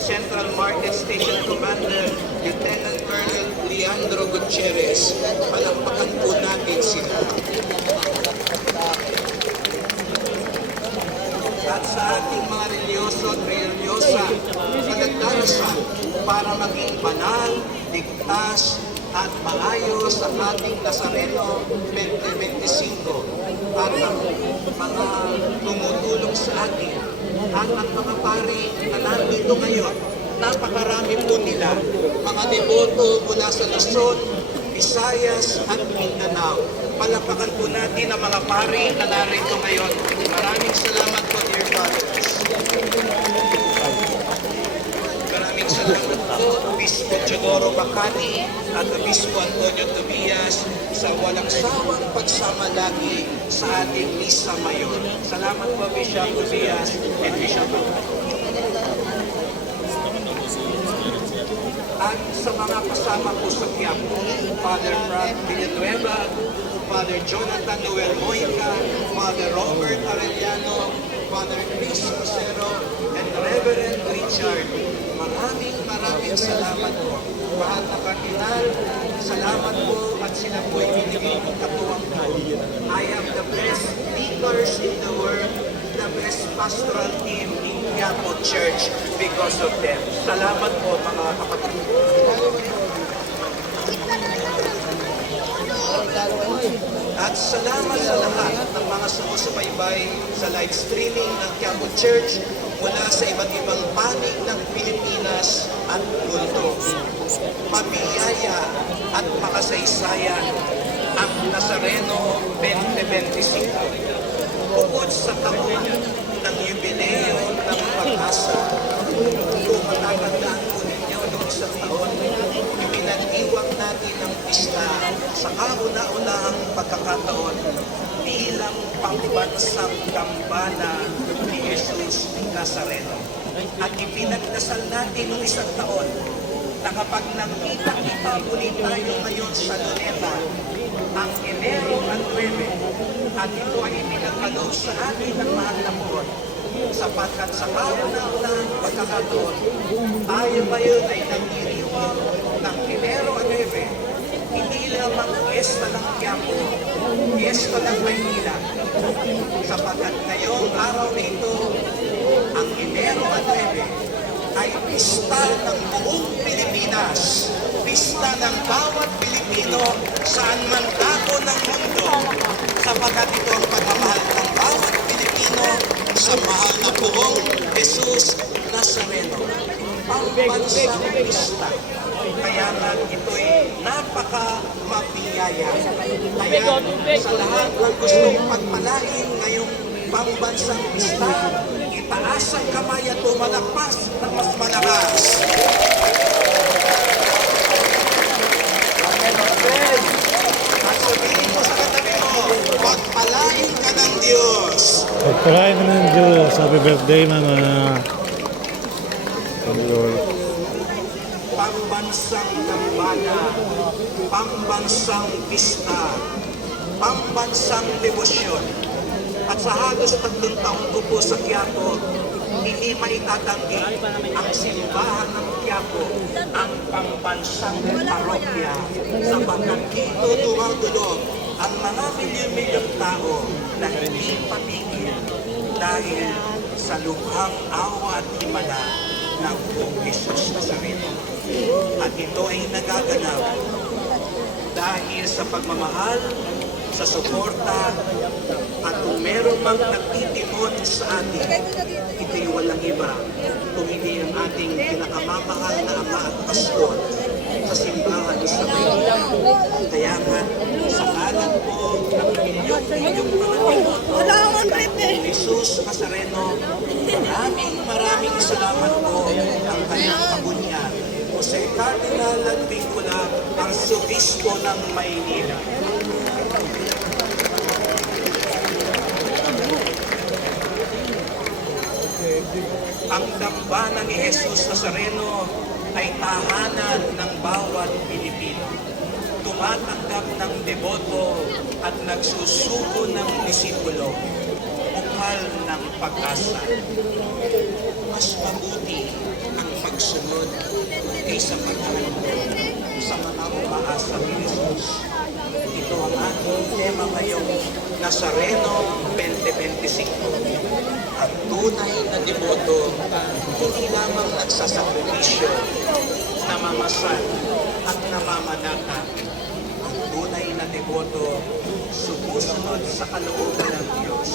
Central Market Station Commander, Lieutenant Colonel Leandro Gutierrez. Palakpakan po natin sila. At sa ating mga religyoso at religyosa, pinagdarasal para maging banal, ligtas, at maayos ang ating Nazareno 2025 at ang mga tumutulong sa atin at ang mga pari na nandito ngayon. Napakarami po nila, mga deboto mula sa Luzon, Visayas at Mindanao. Palakpakan po natin ang mga pari na narito ngayon. Maraming salamat po, dear fathers. Maraming salamat po, Obispo Teodoro Bacani at Obispo Antonio Tobias sa walang sawang pagsama lagi sa ating Misa Mayor. Salamat po, Bishop Tobias and Bishop Bacani. at sa mga kasama ko sa Quiapo, Father Frank Villanueva, Father Jonathan Noel Moica, Father Robert Arellano, Father Chris Rosero, and Reverend Richard. Maraming salamat po. Mahal na Kardinal, salamat po at sila po ay binigay ng katuwang ko. I am the best leaders in the world, the best pastoral team in Quiapo Church because of them. Salamat po mga kapatid. At salamat sa lahat ng mga sumusubaybay sa live streaming ng Quiapo Church mula sa iba't ibang panig ng Pilipinas at mundo. Mabiyaya at makasaysayan ang Nazareno 2025. Bukod sa taon ng yubileo ng pag-asa, kung matatandaan po ninyo noong isang taon, ipinag-iwang natin ang pista sa kauna-unahang pagkakataon bilang pambansang dambana ni Jesus Nazareno. At ipinagdasal natin noong isang taon na kapag nakita-kita ulit tayo ngayon sa Luneta, ang Enero at 9, at ito ay ipinagkaloob sa atin ng mahal na Poon, sapagkat sa kauna-unahang pagkakataon, tayo ngayon ay nagdiriwang ng Enero at 9, hindi lamang fiesta ng Quiapo, fiesta ng Maynila, sapagkat ngayong araw na ito, ang Enero at 9 ay pista ng buong Pilipinas, pista ng bawat Pilipino saan man dako ng mundo, sapagkat ito ang pagmamahal ng bawat Pilipino sa mahal na Poong Jesus Nazareno. Pambansang pista. Kaya nga ito'y napaka-mabiyaya. Kaya sa lahat ng gustong pagpalain ngayong pambansang pista, itaas ang kamay at tumalakpas ng mas malakas. At sabihin mo sa katabi mo, pagpalain ka ng Diyos. Pagpalain ka ng Diyos. Happy birthday, Mama. Pambansang dambana, pambansang pista, pambansang debosyon. At sa halos 3 taon ko po sa Quiapo, hindi maitatanggi ang simbahan ng Quiapo, ang pambansang parokya, sapagkat dito dumudulog ang mga milyon-milyong tao na hindi pamigil dahil sa lubhang awa at himala ng buong Jesus Nazareno. At ito ay nagaganap dahil sa pagmamahal, sa suporta, at kung meron mang nagtitimon sa atin, ito'y walang iba kung hindi ang ating pinakamamahal na Ama at Pastor sa simbahan sa Maynila. Kaya nga, sa ngalan po ng milyong-milyong mga timoto, Jesus Nazareno, maraming salamat po ang kanyang kabunyan. Jose Cardinal Advíncula, Arzobispo ng Maynila. Ang dambana ni Jesus Nazareno ay tahanan ng bawat Pilipino. Tumatanggap ng deboto at nagsusuko ng disipulo. Bukal ng pag-asa. Mas mabuti ang pagsunod kaysa pagkakalito sa mga umaasa ni Jesus. Ito ang ating tema ngayong Nazareno 2025. Ang tunay na deboto, hindi lamang nagsasakripisyo, namamasal at namamanata. Ang tunay na deboto, sumusunod sa kalooban ng Diyos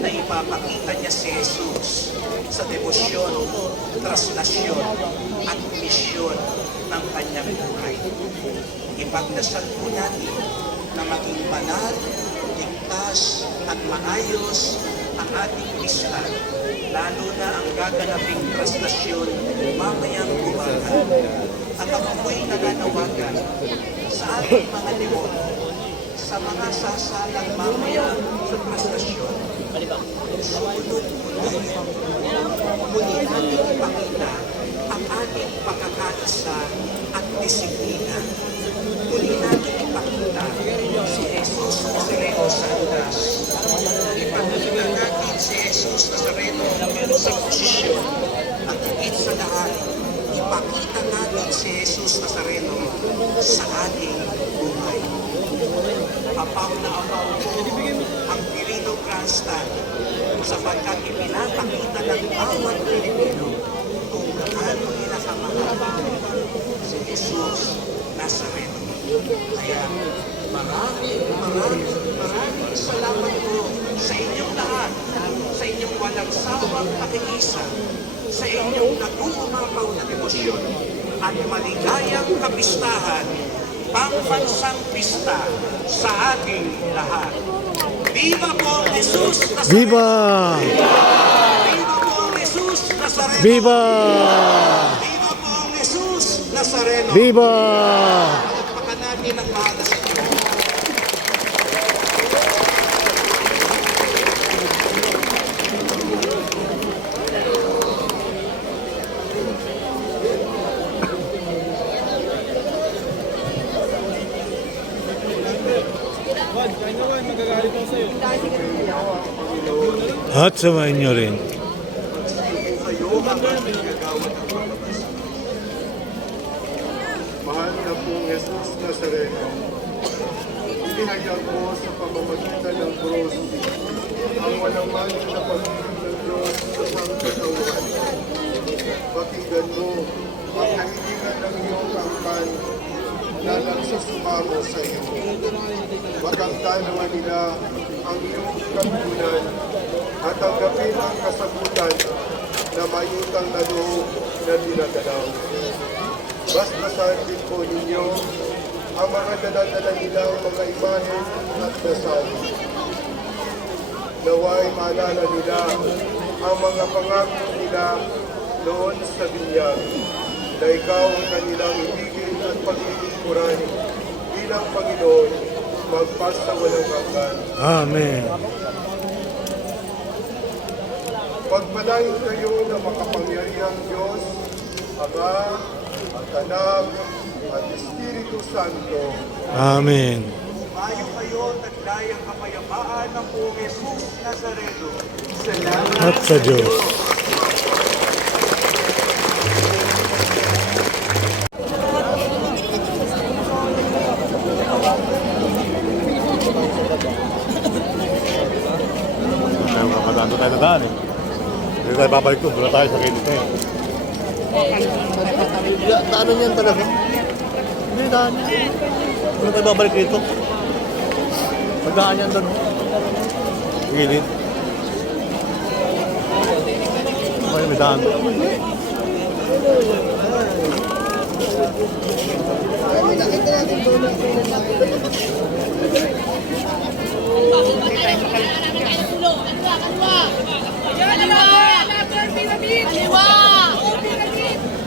na ipapakita niya si Jesus sa debosyon, traslasyon at misyon ng kanyang buhay. Ipagdasal po natin na maging banal, ligtas at maayos ang ating pista, lalo na ang gaganaping traslasyon mamayang umaga. At ako po'y nananawagan sa ating mga devoto, sa mga sasalang mamaya sa traslasyon. Sumunod po tayo. Muli natin ipakita ang ating pagkakaisa at disiplina. Muli natin ipakita si Jesus Nazareno sa andas. Ipakita natin si Jesus Nazareno sa posisyon. At higit sa lahat, ipakita natin si Jesus Nazareno sa ating buhay. Apaw na apaw ko ang Pilino Grandstand sapagkat ipinapakita ng bawat Pilipino kung gaano nila kamahal si Jesus Nazareno. Kaya maraming salamat po sa inyong lahat, sa inyong walang sawang pakikisa, sa inyong nag-uumapaw na emosyon at maligayang kapistahan, pambansang pista sa ating lahat. Viva po Jesus Nazareno! Viva! Viva po Jesus Nazareno! Viva! Viva po Jesus Nazareno! Viva! Palakpakan natin ang mahal sa Diyos. At samayin nyo rin. Mahal na pong Jesus Nazareno, inihayag mo sa pamamagitan ng krus ang walang maling na pag-ibig ng Diyos sa sangkatauhan. Pakinggan mo ang kahilingan ng iyong angkan na nagsusumamo sa iyo. Magkamtan naman nila ang iyong kagunan at tanggapin ang kasagutan na may utang na loob na dinadalaw. Basbasan din po ninyo ang mga daladala nilang mga imahen at dasal. Naway maalala nila ang mga pangako nila noon sa binyag na ikaw ang kanilang ibigin at paglilingkuran bilang Panginoon magpasa walang hanggan. Amen. Pagpalain kayo ng makapangyarihang Diyos, Ama, at Anak, at Espiritu Santo. Amen. Mayo kayo naglayang kapayapaan ng buong Jesus Nazareno. Salamat At sa Diyos. Makakadaan tayo na daan eh. Hindi tayo babalik doon. Wala tayo sa kilit na yun. Daanan yan talaga. Hindi, daan yan. Wala tayo babalik dito. Magdaan yan doon. Gilid. Ay, may daan.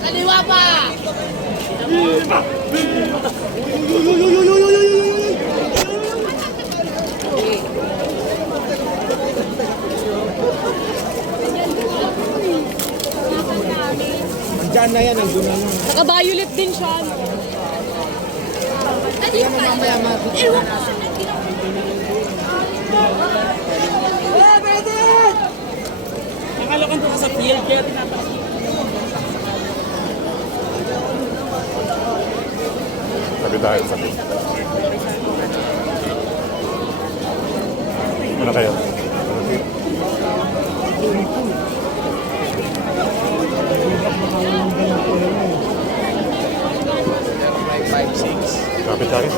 Kaliwa pa! Naka-violet din siya. Ewan ko sa Nakalokan ko sa field, kaya tinapos. Sabi tayo, sabi. Ano kayo? Kapit tayo?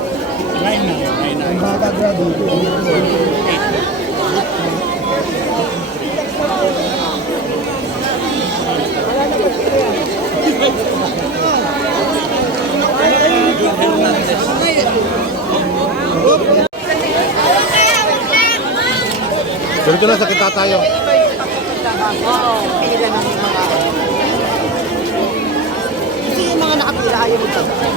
Dito na, sakit tayo. Oo, pila ng mga... Kasi yung mga nakapila ayaw mo talaga.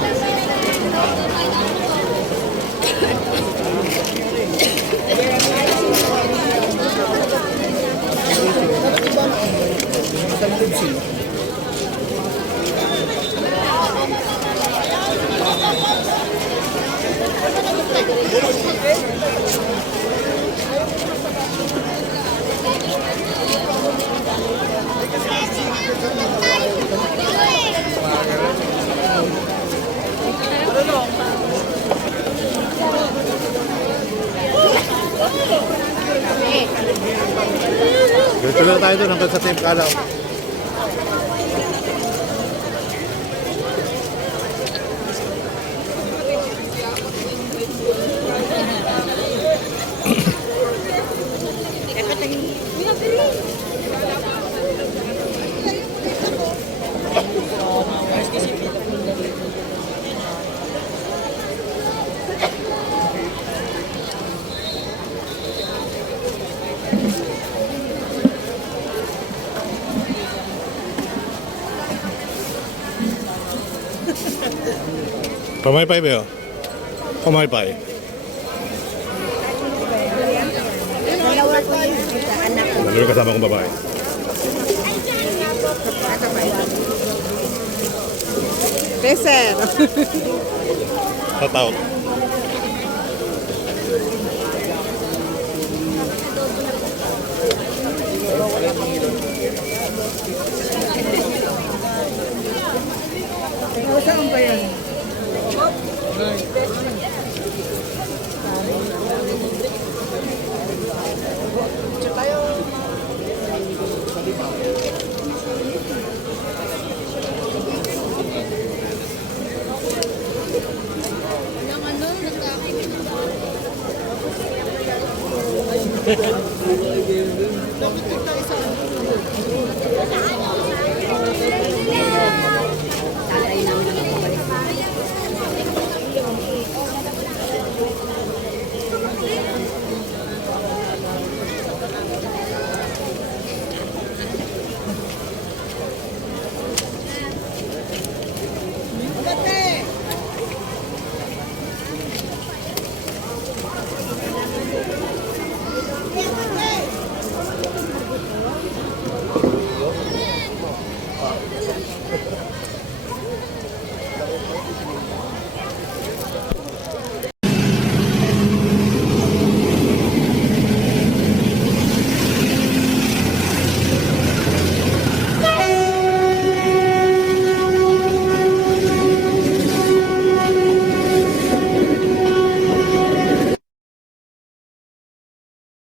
tayo doon hanggang sa Team Kalaw. Pamaypay ba yun? Pamaypay. Dalawa ko yun. Sa anak ko. Dalawa kasama kong babae. Peser. Shout out. Saan ba yan?